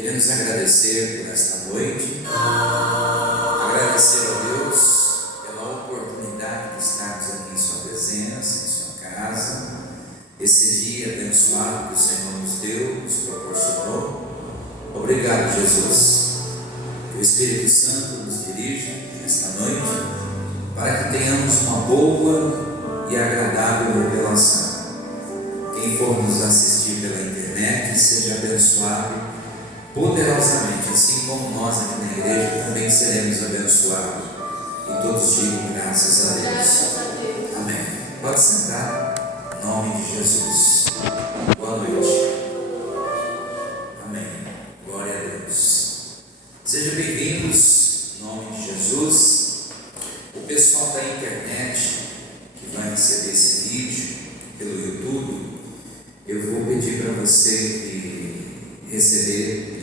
Queremos agradecer por esta noite, agradecer a Deus pela oportunidade de estarmos aqui em Sua presença, em Sua casa, esse dia abençoado que o Senhor nos deu, nos proporcionou. Obrigado, Jesus. Que o Espírito Santo nos dirija nesta noite, para que tenhamos uma boa e agradável revelação. Quem for nos assistir pela internet, seja abençoado poderosamente, assim como nós aqui na igreja também seremos abençoados. E todos digam graças a Deus. Amém. Pode sentar, em nome de Jesus. Boa noite. Amém. Glória a Deus. Sejam bem-vindos, em nome de Jesus. O pessoal da internet que vai receber esse vídeo pelo YouTube, eu vou pedir para você que receber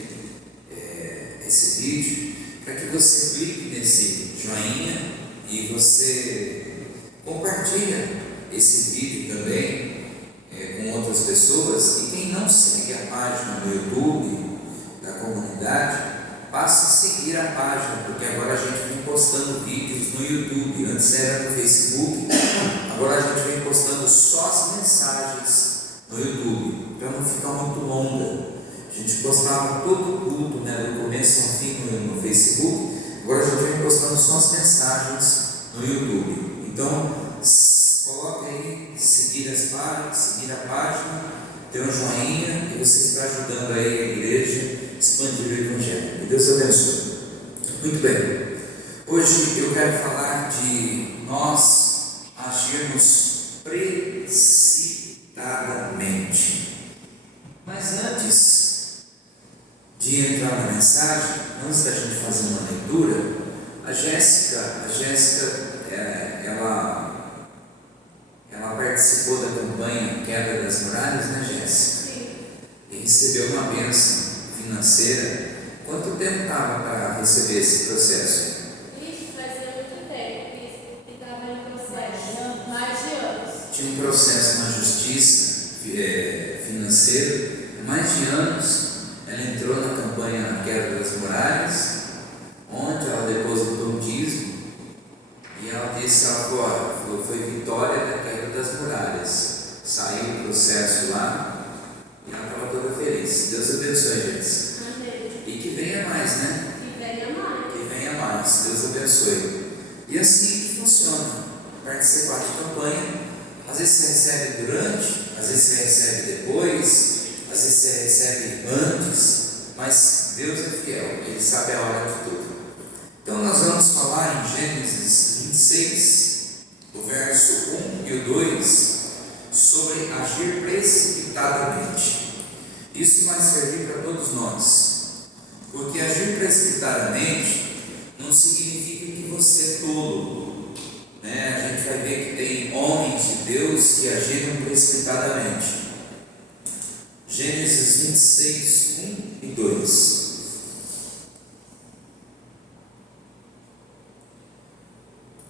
esse vídeo, para que você clique nesse joinha e você compartilha esse vídeo também com outras pessoas. E quem não segue a página do YouTube da comunidade, passe a seguir a página, porque agora a gente vem postando vídeos no YouTube. Antes era no Facebook, agora a gente vem postando só as mensagens no YouTube, para não ficar muito longa. A gente postava todo o culto, do começo ao fim no Facebook. Agora a gente vem postando só as mensagens no YouTube. Então, coloque aí, seguir a página, dê um joinha, e você está ajudando aí a igreja a expandir o Evangelho. Que Deus abençoe. Muito bem. Hoje eu quero falar de nós agirmos precipitadamente. Mas antes de entrar na mensagem, antes da gente fazer uma leitura, a Jéssica, ela participou da campanha Quebra das Muralhas, né, Jéssica? Sim. E recebeu uma bênção financeira. Quanto tempo estava para receber esse processo? Isso fazia muito tempo que estava em processo, mais de anos. Tinha um processo na justiça financeiro, mais de anos. Ela entrou na campanha Quebra das Muralhas, onde ela depositou um dízimo, e ela disse: foi vitória da Quebra das Muralhas. Saiu o processo lá e ela estava toda feliz. Deus abençoe, gente. Amém. E que venha mais, né? Que venha mais. Que venha mais. Deus abençoe. E assim que funciona. Participar de campanha, às vezes você recebe durante, às vezes você recebe depois, às vezes você recebe antes, mas Deus é fiel, Ele sabe a hora de tudo. Então nós vamos falar em Gênesis 26, o verso 1 e o 2, sobre agir precipitadamente. Isso vai servir para todos nós, porque agir precipitadamente não significa que você é tolo, né? A gente vai ver que tem homens de Deus que agiram precipitadamente. Gênesis 26, 1 e 2.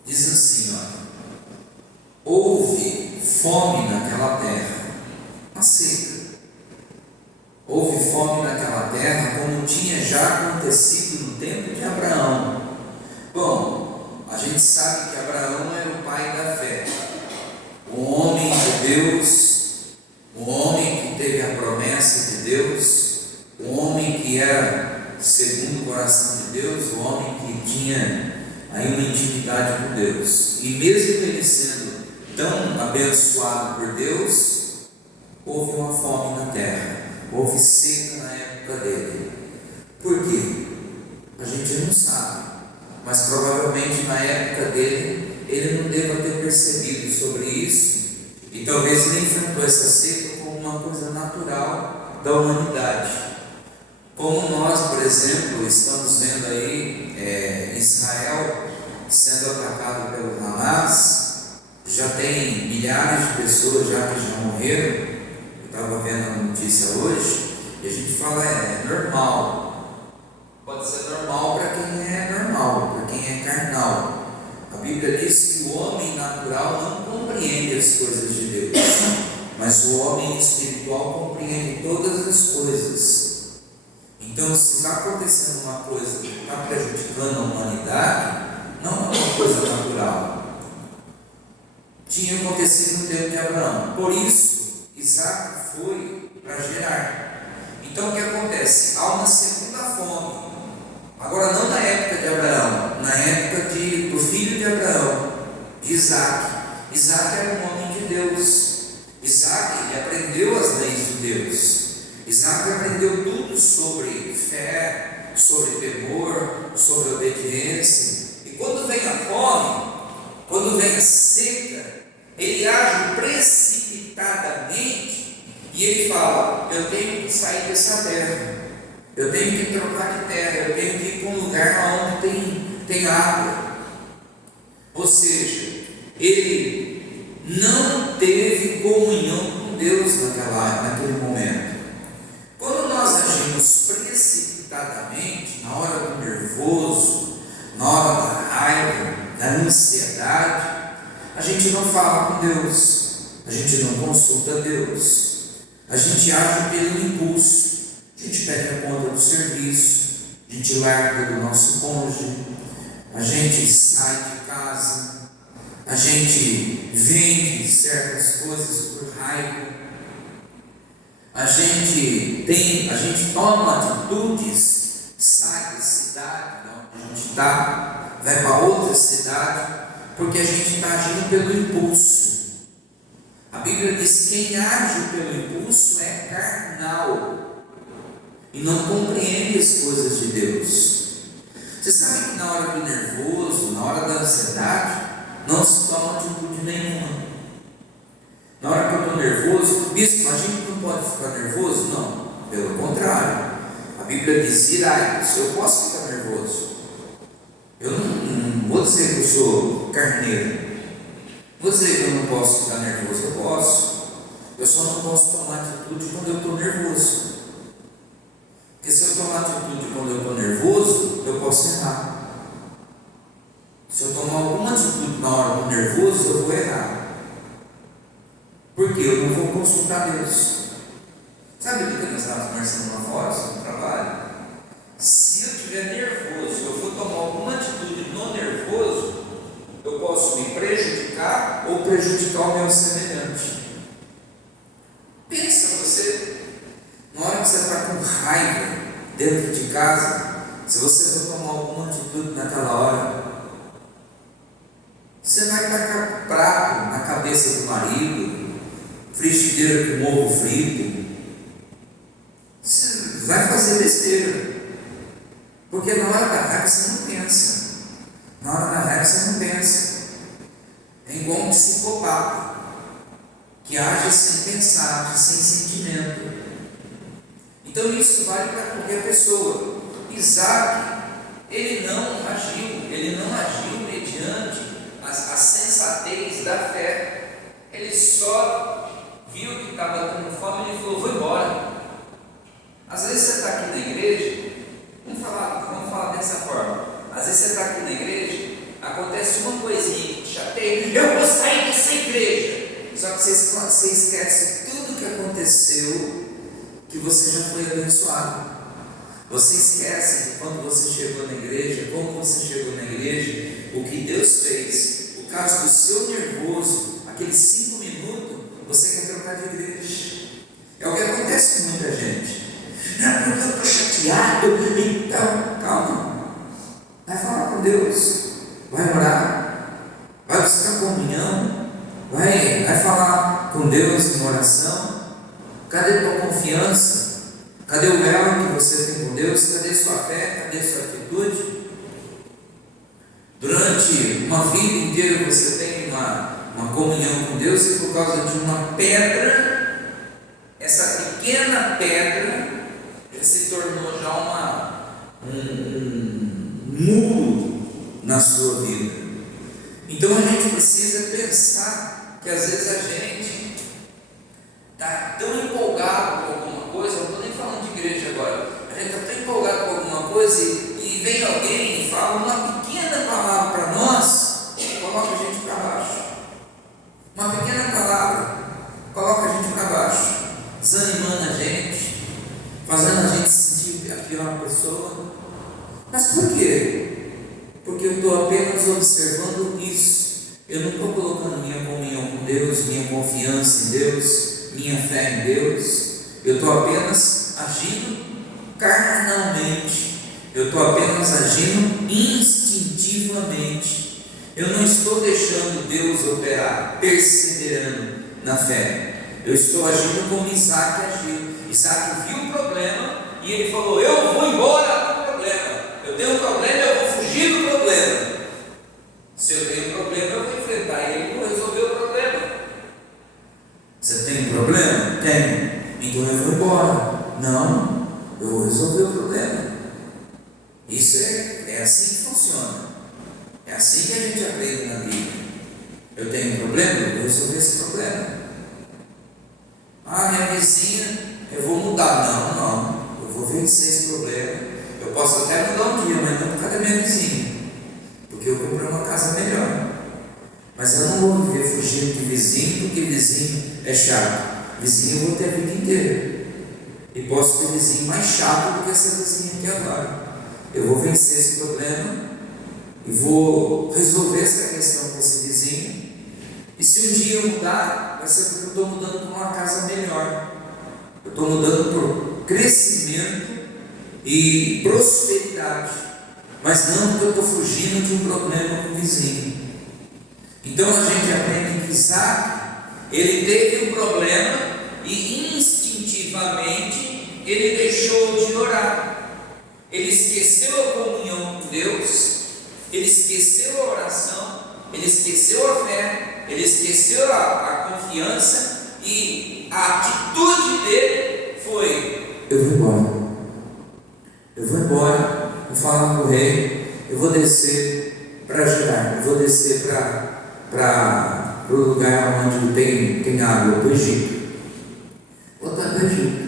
Diz assim, houve fome naquela terra, uma seca. Houve fome naquela terra, como tinha já acontecido no tempo de Abraão. Bom, a gente sabe que Abraão era o pai da fé, o homem de Deus, o homem que teve a promessa de Deus, o homem que era segundo o coração de Deus, o homem que tinha aí uma intimidade com Deus. E mesmo ele sendo tão abençoado por Deus, houve uma fome na terra, houve seca na época dele. Por quê? A gente não sabe, mas provavelmente na época dele, ele não deva ter percebido sobre isso, e talvez nem enfrentou essa seca como uma coisa natural da humanidade. Como nós, por exemplo, estamos vendo aí Israel sendo atacado pelo Hamas, já tem milhares de pessoas já que já morreram. Eu estava vendo a notícia hoje, e a gente fala, é normal. Pode ser normal para quem é normal, para quem é carnal. A Bíblia diz que o homem natural não compreende as coisas de Deus, mas o homem espiritual compreende todas as coisas. Então, se está acontecendo uma coisa que está prejudicando a humanidade, não é uma coisa natural. Tinha acontecido no tempo de Abraão. Por isso, Isaac foi para Gerar. Então, o que acontece? Há uma segunda fome. Agora, não na época de Abraão, na época do filho de Abraão, de Isaac. Isaac era um homem de Deus. Isaac, ele aprendeu as leis de Deus. Isaac aprendeu tudo sobre fé, sobre temor, sobre obediência. E quando vem a fome, quando vem a seca, ele age precipitadamente e ele fala: eu tenho que sair dessa terra, eu tenho que trocar de terra, eu tenho que ir para um lugar onde tem água. Ou seja, ele não teve comunhão com Deus naquele momento. Quando nós agimos precipitadamente, na hora do nervoso, na hora da raiva, da ansiedade, a gente não fala com Deus, a gente não consulta Deus, a gente age pelo impulso, a gente pede a conta do serviço, a gente larga do nosso cônjuge, a gente sai de casa, a gente vende certas coisas por raiva, a gente toma atitudes, sai da cidade onde a gente está, vai para outra cidade, porque a gente está agindo pelo impulso. A Bíblia diz que quem age pelo impulso é carnal e não compreende as coisas de Deus. Você sabe que na hora do nervoso, na hora da ansiedade, não se toma atitude nenhuma. Na hora que eu estou nervoso, bispo, a gente não pode ficar nervoso? Não, pelo contrário. A Bíblia diz: irai-vos. Eu posso ficar nervoso. Eu não vou dizer que eu sou carneiro. Vou dizer que eu não posso ficar nervoso. Eu posso. Eu só não posso tomar atitude quando eu estou nervoso. Porque se eu tomar atitude quando eu estou nervoso, eu posso errar. Se eu tomar alguma atitude na hora do nervoso, eu vou errar. Porque eu não vou consultar Deus. Sabe o que nós estávamos conversando lá fora sobre o trabalho? Se eu estiver nervoso, se eu for tomar alguma atitude no nervoso, eu posso me prejudicar ou prejudicar o meu semelhante. Pensa você, na hora que você está com raiva dentro de casa, se você for tomar alguma atitude naquela hora, você vai tacar prato na cabeça do marido, frigideira com ovo frito, você vai fazer besteira, porque na hora da raiva você não pensa, na hora da raiva você não pensa. É igual um psicopata que age sem pensar, age sem sentimento. Então isso vale para qualquer pessoa. Isaac, ele não agiu mediante a sensatez da fé. Ele só viu que estava tendo fome e ele falou: vou embora. Às vezes você está aqui na igreja, vamos falar dessa forma. Às vezes você está aqui na igreja, acontece uma coisinha que te chateia: eu vou sair dessa igreja. Só que você esquece tudo que aconteceu, que você já foi abençoado. Você esquece que quando você chegou na igreja, como você chegou na igreja, o que Deus fez. O caso do seu nervoso, aqueles 5 minutos, você quer trocar de igreja. É o que acontece com muita gente. Não, porque eu estou chateado. Então, calma. Vai falar com Deus. Vai orar. Vai buscar comunhão. Vai falar com Deus em oração. Cadê tua confiança? Cadê o elo que você tem com Deus? Cadê sua fé? Cadê sua atitude? Durante uma vida inteira você tem uma comunhão com Deus e por causa de uma pedra, essa pequena pedra já se tornou já um muro na sua vida. Então a gente precisa pensar que às vezes a gente está tão empolgado com alguma coisa, não estou nem falando de igreja agora, a gente está tão empolgado com alguma coisa e vem alguém e fala uma pequena palavra para nós, coloca a gente para baixo. Uma pequena palavra coloca a gente para baixo, desanimando a gente, fazendo a gente se sentir a pior uma pessoa. Mas por quê? Porque eu estou apenas observando isso. Eu não estou colocando minha comunhão com Deus, minha confiança em Deus, minha fé em Deus. Eu estou apenas agindo carnalmente. Eu estou apenas agindo instintivamente. Eu não estou deixando Deus operar, perseverando na fé. Eu estou agindo como Isaac agiu. Isaac viu o problema e ele falou: eu vou embora do problema. Eu tenho um problema, eu vou fugir do problema. Se eu tenho um problema, eu vou enfrentar ele e vou resolver o problema. Você tem um problema? Tenho. Então eu vou embora. Não, eu vou resolver o problema. Isso é assim que funciona. É assim que a gente aprende na Bíblia. Eu tenho um problema, eu vou resolver esse problema. Ah, minha vizinha, eu vou mudar. Não, eu vou vencer esse problema. Eu posso até mudar um dia, mas não por causa da minha vizinha, porque eu comprei uma casa melhor. Mas eu não vou viver fugindo de vizinho, porque vizinho é chato. Vizinho eu vou ter a vida inteira. E posso ter vizinho mais chato do que essa vizinha aqui agora. Eu vou vencer esse problema e vou resolver essa questão com esse vizinho. E se um dia eu mudar, vai ser porque eu estou mudando para uma casa melhor. Eu estou mudando por crescimento e prosperidade, mas não porque eu estou fugindo de um problema com o vizinho. Então a gente aprende que Isaac, ele teve um problema e instintivamente ele deixou de orar. Ele esqueceu a comunhão com Deus, ele esqueceu a oração, ele esqueceu a fé, ele esqueceu a confiança, e a atitude dele foi: eu vou embora. Eu vou embora, vou falar com o rei, eu vou descer para Gerar, eu vou descer para o lugar onde tem água, para o Egito. Voltar para o Egito.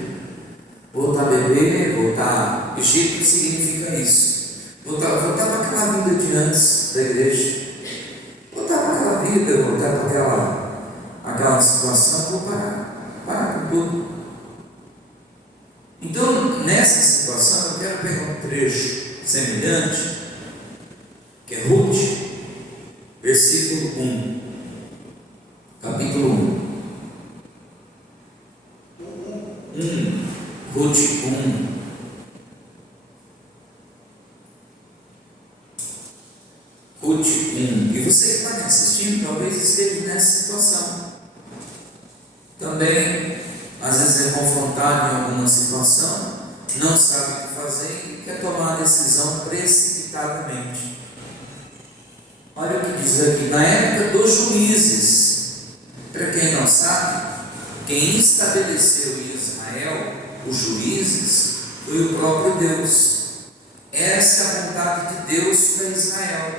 Voltar a beber, voltar. Egito significa isso. Voltar para aquela vida de antes da igreja. Voltar para aquela vida, voltar para aquela situação, vou parar com tudo. Então, nessa situação, eu quero pegar um trecho semelhante, que é Ruth, versículo 1, capítulo 1, Ruth 1. Ruth 1. E você que está me assistindo, talvez esteja nessa situação. Também, às vezes é confrontado em alguma situação, não sabe o que fazer e quer tomar a decisão precipitadamente. Olha o que diz aqui: na época dos juízes, para quem não sabe, quem estabeleceu em Israel os juízes foi o próprio Deus. Essa é a vontade de Deus para Israel.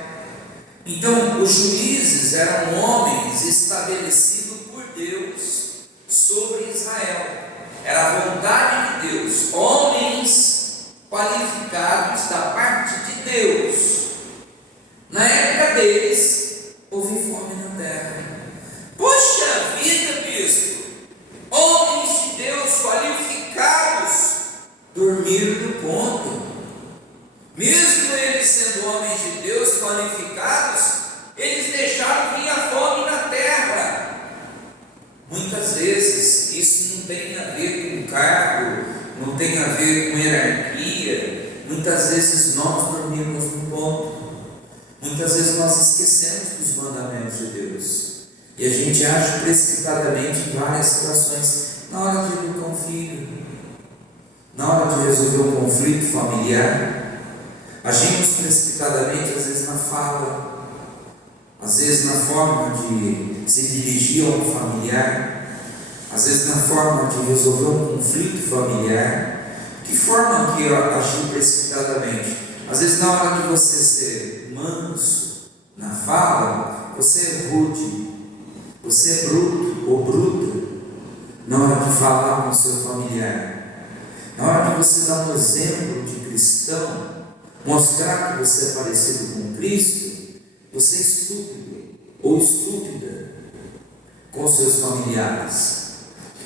Então, os juízes eram homens estabelecidos por Deus sobre Israel. Era a vontade de Deus, homens qualificados da parte de Deus. Na época deles, houve fome na terra. Puxa vida, bispo! Homens de Deus qualificados dormiram no ponto. Mesmo eles sendo homens de Deus qualificados, eles deixaram vir a fome na terra. Muitas vezes isso não tem a ver com cargo, não tem a ver com hierarquia. Muitas vezes nós dormimos no ponto. Muitas vezes nós esquecemos dos mandamentos de Deus e a gente age precipitadamente em várias situações. Na hora de educar um filho, na hora de resolver um conflito familiar, agimos precipitadamente, às vezes na fala, às vezes na forma de se dirigir a um familiar, às vezes na forma de resolver um conflito familiar. Que forma que agir precipitadamente? Às vezes na hora de você ser manso na fala, você é rude, você é bruto ou bruta na hora de falar com o seu familiar. Na hora de você dar um exemplo de cristão, mostrar que você é parecido com Cristo, você é estúpido ou estúpida com seus familiares.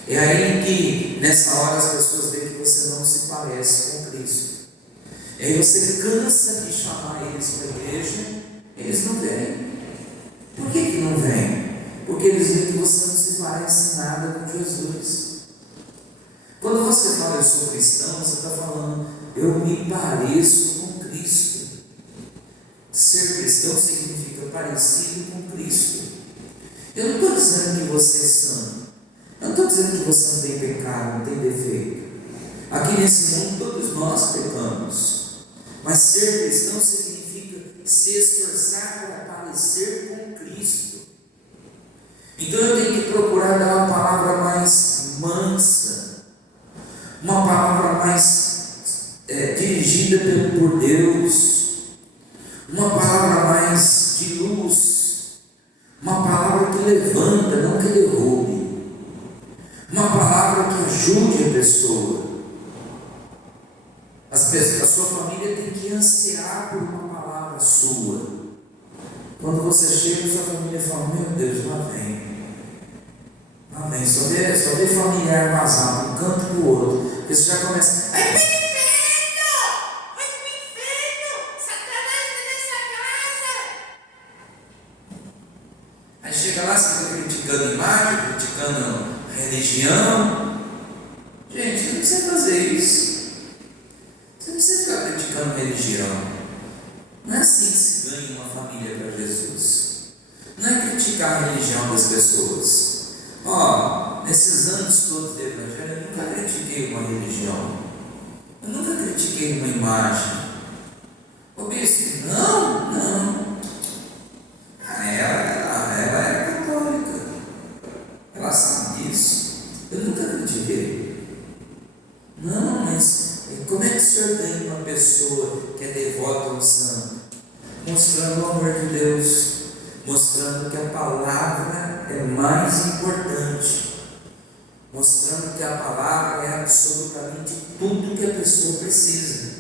É aí que nessa hora as pessoas veem que você não se parece com Cristo. E aí você cansa de chamar eles para a igreja, eles não vêm. Por que não vêm? Porque eles veem que você não se parece nada com Jesus. Quando você fala eu sou cristão, você está falando eu me pareço com Cristo. Ser cristão significa parecido com Cristo. Eu não estou dizendo que você é santo. Eu não estou dizendo que você não tem pecado, não tem defeito. Aqui nesse mundo todos nós pecamos. Mas ser cristão significa se esforçar para parecer com Cristo. Então eu tenho que procurar dar uma palavra mais mansa, uma palavra mais dirigida por Deus, uma palavra mais de luz, uma palavra que levanta, não que derrube, uma palavra que ajude a pessoa. A sua família tem que ansiar por uma palavra sua. Quando você chega, sua família fala: meu Deus, lá vem. Lá vem, só vê familiar vazar de um canto para o outro. Porque você já começa: vai para o inferno! Vai para o inferno! Satanás está nessa casa! Aí chega lá, você fica criticando imagem, criticando religião. Gente, você não precisa fazer isso. Você não precisa ficar criticando religião. Não é assim que se ganha uma família para Jesus. Não é criticar a religião das pessoas. Nesses anos todos de evangelho, eu nunca critiquei uma religião. Eu nunca critiquei uma imagem. O bispo, não. Ela é católica. Ela sabe disso. Eu nunca critiquei. Não, mas como é que o senhor ganha uma pessoa que é devota ao santo? Mostrando o amor de Deus, mostrando que a palavra é mais importante, mostrando que a palavra é absolutamente tudo que a pessoa precisa.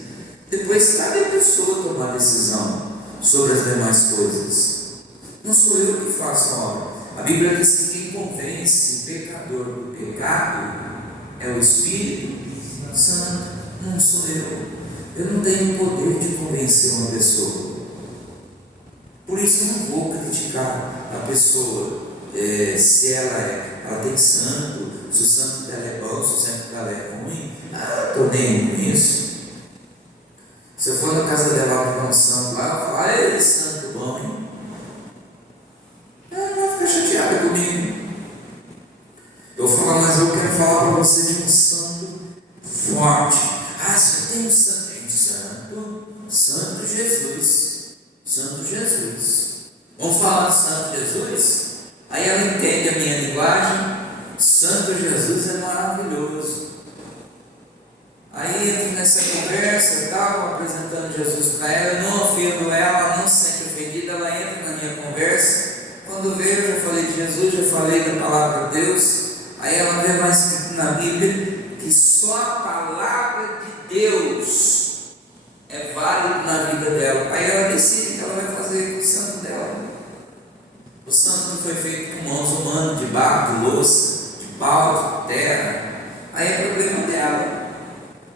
Depois cabe a pessoa tomar decisão sobre as demais coisas. Não sou eu que faço a obra. A Bíblia diz que quem convence o pecador do pecado é o Espírito Santo. Não sou eu. Eu não tenho o poder de convencer uma pessoa. Por isso eu não vou criticar a pessoa, se ela tem santo, se o santo dela é bom, se o santo dela é ruim. Estou nem com isso. Se eu for na casa dela para um santo lá, eu falo: ei, santo bom, hein? Ela não vai ficar chateada comigo. Eu vou falar: mas eu quero falar para você de um santo forte. Você tem um santo? Santo Jesus. Santo Jesus. Vamos falar do Santo Jesus? Aí ela entende a minha linguagem. Santo Jesus é maravilhoso. Aí entra nessa conversa, estava apresentando Jesus para ela, eu não ofendo ela, não se sente ofendida, ela entra na minha conversa. Quando veio, eu já falei de Jesus, já falei da palavra de Deus. Aí ela vê mais escrito na Bíblia que só a palavra de Deus é válido na vida dela. Aí ela decide que ela vai fazer com o santo dela. O santo não foi feito com mãos humanas, de barro, de louça, de pau, de terra. Aí é problema dela.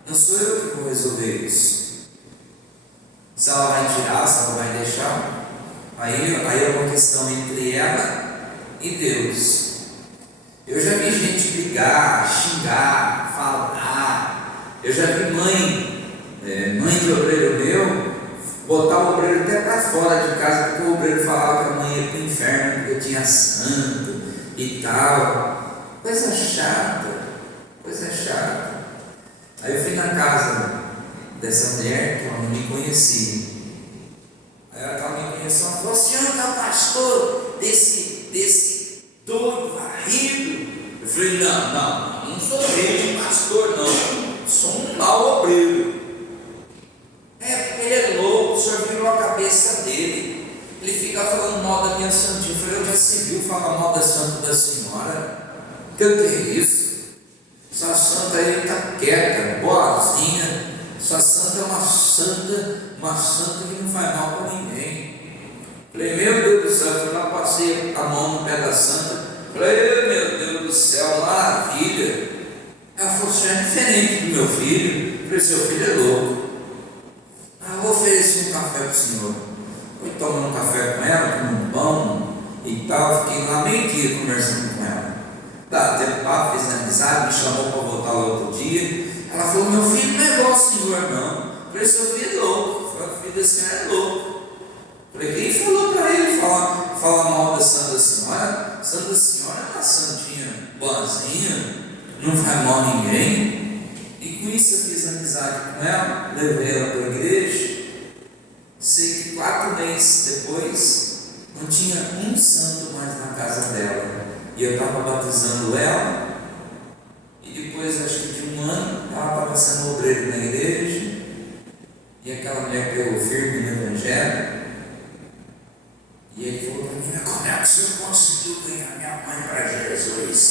Não sou eu que vou resolver isso. Se ela vai tirar, se ela vai deixar, aí é uma questão entre ela e Deus. Eu já vi gente brigar, xingar, falar. Eu já vi mãe de obreiro meu, botar o obreiro até para fora de casa, porque o obreiro falava que a mãe ia para o inferno, porque tinha santo e tal. Coisa chata. Aí eu fui na casa dessa mulher, que ela não me conhecia. Aí ela estava me conhecendo, ela falou: o senhor é o pastor desse doido, varrido? Eu falei: não sou eu, pastor, não. Sou um mau obreiro. Porque ele é louco, o senhor virou a cabeça dele. Ele fica falando mal da minha santinha. Eu falei: eu já se viu falar mal da santa da senhora? Que é isso? Essa santa aí está quieta, boazinha. Essa santa é uma santa que não faz mal para ninguém. Falei: meu Deus do céu. Eu fui lá, passei a mão no pé da santa. Falei: meu Deus do céu, maravilha. Ela falou: o senhor é diferente do meu filho. Eu falei: seu filho é louco. com o senhor. Fui tomando um café com ela, comendo um pão e tal, fiquei lá meio dia conversando com ela. Dá tempo lá, fez amizade, me chamou para voltar lá outro dia. Ela falou: meu filho não é igual ao senhor, não. Eu falei: seu filho é louco. O filho da senhora é louco. Eu falei: quem falou para ele falar mal da Santa Senhora? Santa Senhora é uma santinha boazinha, não faz mal a ninguém. E com isso eu fiz amizade com ela, levei ela para a igreja. Sei que 4 meses depois não tinha um santo mais na casa dela. E eu estava batizando ela. E depois, acho que de 1 ano, ela estava sendo obreira na igreja. E aquela mulher pegou firme no evangelho. E ele falou para mim: como é que o senhor conseguiu ganhar minha mãe para Jesus?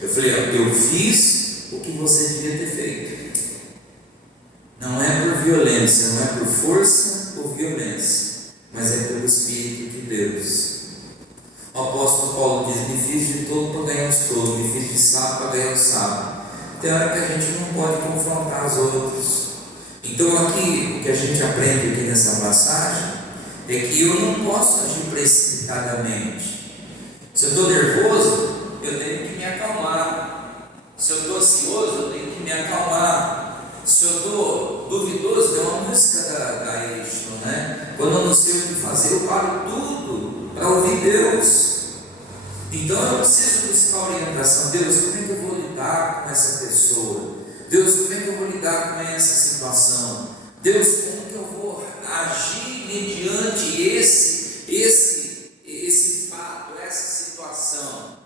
Eu falei: eu fiz o que você devia ter feito. Não é por violência, não é por força ou violência, mas é pelo Espírito de Deus. O apóstolo Paulo diz: me fiz de todo para ganhar os todos, me fiz de sábio para ganhar o sábio. Tem hora que a gente não pode confrontar os outros. Então aqui, o que a gente aprende aqui nessa passagem é que eu não posso agir precipitadamente. Se eu estou nervoso, eu tenho que me acalmar. Se eu estou ansioso, eu tenho que me acalmar. Se eu estou duvidoso, tem uma música da Eixo, né? Quando eu não sei o que fazer, eu paro tudo para ouvir Deus. Então eu preciso buscar orientação. Deus, como é que eu vou lidar com essa pessoa? Deus, como é que eu vou lidar com essa situação? Deus, como que eu vou agir mediante esse fato, essa situação?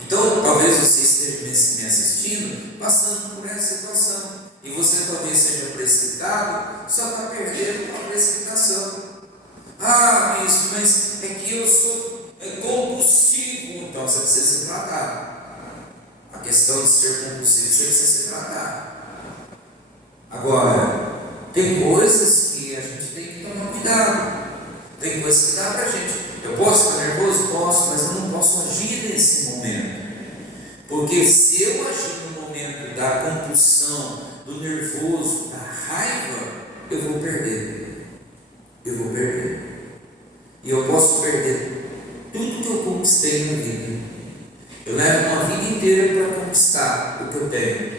Então, talvez você esteja me assistindo, passando por essa situação. E você talvez seja precipitado só para perder uma precipitação. Bispo, mas é que eu sou compulsivo. Então você precisa se tratar. A questão de ser compulsivo, você precisa se tratar. Agora, tem coisas que a gente tem que tomar cuidado. Tem coisas que dá para a gente. Eu posso ficar nervoso? Posso, mas eu não posso agir nesse momento. Porque se eu agir no momento da compulsão, do nervoso, da raiva, eu vou perder. Eu vou perder. E eu posso perder tudo que eu conquistei na vida. Eu levo uma vida inteira para conquistar o que eu tenho.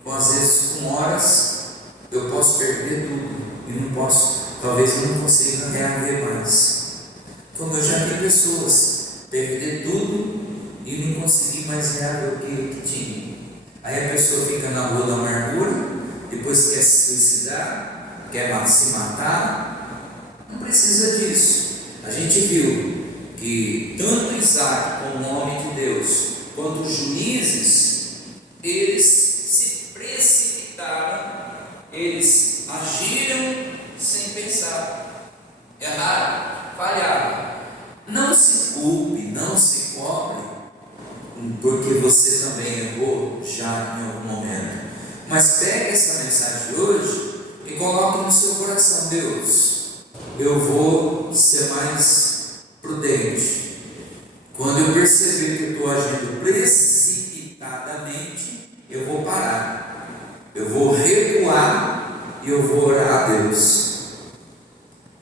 Então, às vezes, com horas, eu posso perder tudo. E não posso, talvez eu não consiga reaver mais. Como eu já vi pessoas perder tudo e não conseguir mais reaver o que tinha. Aí a pessoa fica na rua da amargura, depois quer se suicidar, quer se matar. Não precisa disso. A gente viu que tanto Isaac como o homem de Deus, quanto os juízes, eles se precipitaram, eles agiram sem pensar, erraram, falharam. Não se culpe, não se cobre, porque você também errou já em algum momento. Mas pegue essa mensagem de hoje e coloque no seu coração: Deus, eu vou ser mais prudente. Quando eu perceber que eu estou agindo precipitadamente, eu vou parar, eu vou recuar e eu vou orar a Deus.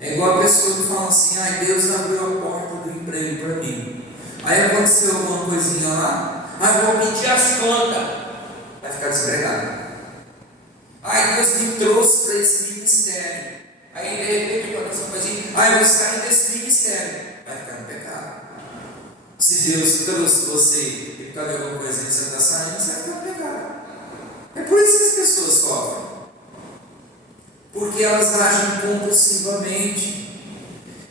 É igual a pessoa que fala assim: Deus abriu a porta do emprego para mim. Aí aconteceu alguma coisinha lá, eu vou pedir as contas, vai ficar desempregado. Deus me trouxe para esse ministério. Aí de repente aconteceu uma coisinha, eu vou sair desse ministério, vai ficar no pecado. Se Deus trouxe você e por causa de alguma coisinha que você está saindo, você vai ficar no pecado. É por isso que as pessoas sofrem, porque elas agem compulsivamente,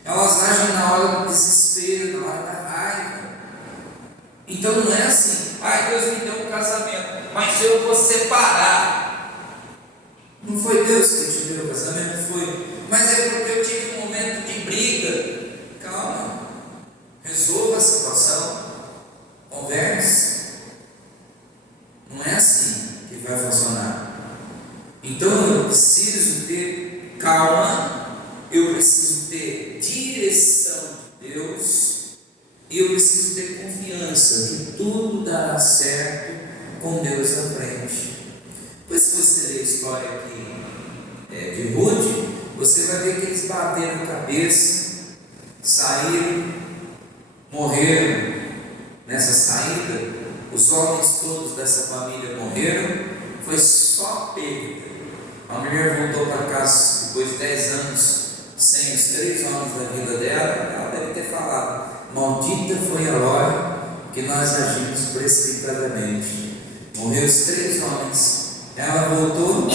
elas agem na hora do desespero, na hora da raiva. Então não é assim: Deus me deu um casamento, mas eu vou separar. Não foi Deus que te deu o casamento, foi. Mas é porque eu tive um momento de briga. Calma, resolva a situação, converse. Não é assim que vai funcionar. Então eu preciso ter calma, eu preciso ter direção de Deus, e eu preciso ter confiança que tudo dará certo com Deus à frente. Pois se você ler a história aqui de Ruth, você vai ver que eles bateram cabeça, saíram, morreram. Nessa saída, os homens todos dessa família morreram, foi só perda. A mulher voltou para casa depois de 10 anos, sem os 3 homens da vida dela. Ela deve ter falado: maldita foi a hora que nós agimos precipitadamente. Morreu os 3 homens. Ela voltou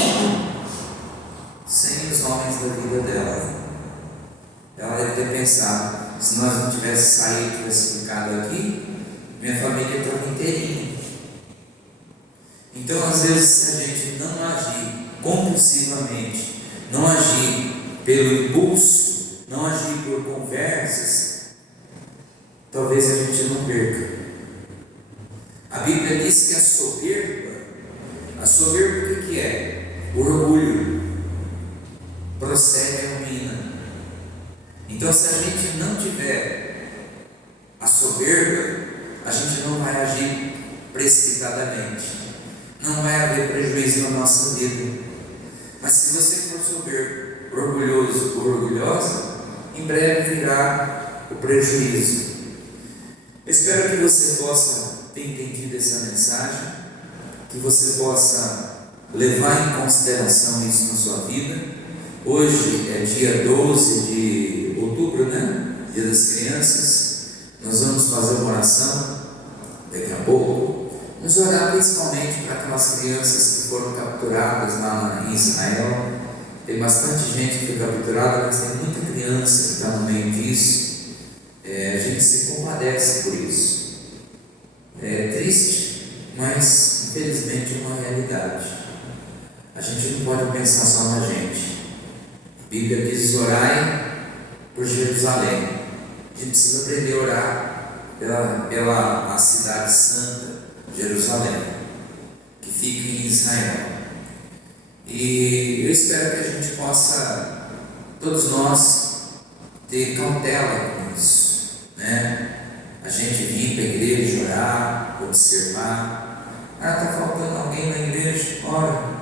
sem os homens da vida dela. Ela deve ter pensado: se nós não tivéssemos saído, tivesse ficado aqui, minha família estava inteirinha. Então, às vezes, se a gente não agir compulsivamente, não agir pelo impulso, não agir por conversas, talvez a gente não perca. A Bíblia diz que a soberba o que é? O orgulho procede a ruína. Então, se a gente não tiver a soberba, a gente não vai agir precipitadamente, não vai haver prejuízo na nossa vida. Mas se você for soberbo, orgulhoso ou orgulhosa, em breve virá o prejuízo. Espero que você possa ter entendido essa mensagem, que você possa levar em consideração isso na sua vida. Hoje é dia 12 de outubro, né? Dia das Crianças. Nós vamos fazer uma oração daqui a pouco. Vamos orar principalmente para aquelas crianças que foram capturadas lá em Israel. Tem bastante gente que foi capturada, mas tem muita criança que está no meio disso. A gente se compadece por isso. É triste, mas infelizmente é uma realidade. A gente não pode pensar só na gente. A Bíblia diz: orai por Jerusalém. A gente precisa aprender a orar pela a cidade santa, Jerusalém, que fica em Israel. E eu espero que a gente possa, todos nós, ter cautela com isso, né? A gente vir para a igreja orar, observar. Está faltando alguém na igreja? Ora.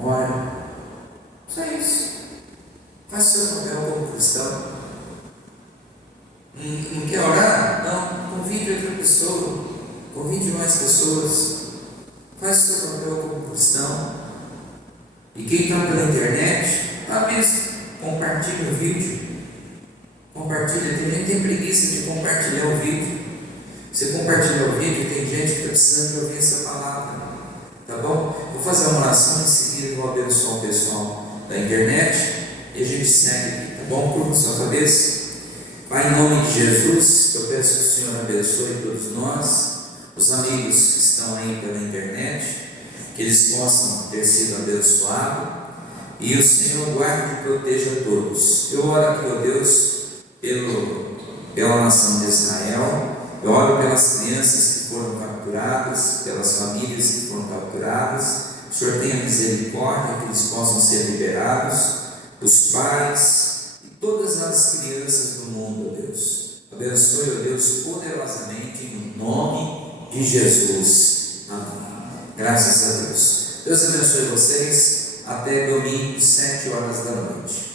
Ora. Só isso. Faça o seu papel como cristão. Não quer orar? Não. Convide outra pessoa. Convide mais pessoas. Faça o seu papel como cristão. E quem está pela internet, mesmo, compartilhe o vídeo. Compartilha. Tem gente que tem preguiça de compartilhar o vídeo. Você compartilha o vídeo, tem gente que está precisando de ouvir essa palavra. Tá bom? Vou fazer uma oração, em seguida vou abençoar o pessoal da internet e a gente segue aqui, tá bom? Curva sua cabeça. Pai, em nome de Jesus, eu peço que o Senhor abençoe todos nós, os amigos que estão aí pela internet, que eles possam ter sido abençoados e o Senhor guarde e proteja todos. Eu oro aqui, ó Deus, pela nação de Israel. Eu oro pelas crianças que foram capturadas, pelas famílias que foram capturadas. O Senhor tenha misericórdia, que eles possam ser liberados, os pais e todas as crianças do mundo, ó Deus. Abençoe, ó Deus, poderosamente em nome de Jesus. Amém. Graças a Deus. Deus abençoe vocês. Até domingo, 7 horas da noite.